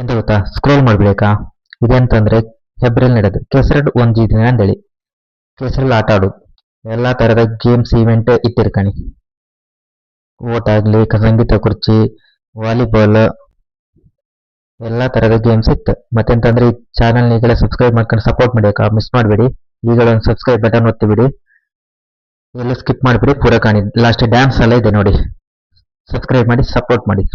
ಎಂತ ಗೊತ್ತಾ, ಸ್ಕ್ರೋಲ್ ಮಾಡ್ಬೇಕಾ? ಇದೆಂತಂದ್ರೆ ಏಪ್ರಿಲ್ ನಡೆದು ಕೆಸರಡ್ ಒಂಜಿ ದಿನ ಅಂದೇಳಿ ಕೆಸರಲ್ಲಿ ಆಟ ಆಡು. ಎಲ್ಲಾ ತರದ ಗೇಮ್ಸ್ ಇವೆಂಟ್ ಇಟ್ಟಿರ್ಕಣಿ. ಓಟ ಆಗ್ಲಿ, ಸಂಗೀತ ಕುರ್ಚಿ, ವಾಲಿಬಾಲ್, ಎಲ್ಲಾ ತರದ ಗೇಮ್ಸ್ ಇತ್ತು. ಮತ್ತೆಂತಂದ್ರೆ ಈ ಚಾನಲ್ ಈಗಲೇ ಸಬ್ಸ್ಕ್ರೈಬ್ ಮಾಡ್ಕೊಂಡು ಸಪೋರ್ಟ್ ಮಾಡ್ಬೇಕಾ? ಮಿಸ್ ಮಾಡಬೇಡಿ. ಈಗಲೇ ಒಂದು ಸಬ್ಸ್ಕ್ರೈಬ್ ಬಟನ್ ಒತ್ತಿ ಬಿಡಿ. ಎಲ್ಲ ಸ್ಕಿಪ್ ಮಾಡಿಬಿಡಿ, ಪೂರ ಕಾಣಿ. ಲಾಸ್ಟ್ ಡ್ಯಾನ್ಸ್ ಎಲ್ಲ ಇದೆ ನೋಡಿ. ಸಬ್ಸ್ಕ್ರೈಬ್ ಮಾಡಿ, ಸಪೋರ್ಟ್ ಮಾಡಿ.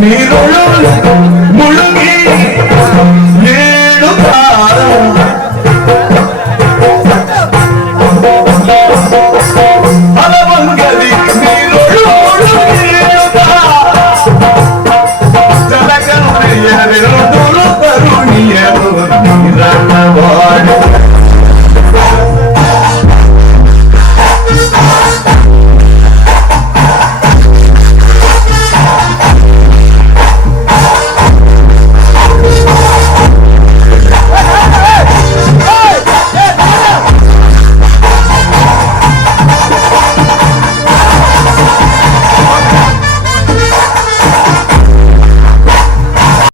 ನೀರೊಳು ಮುಳು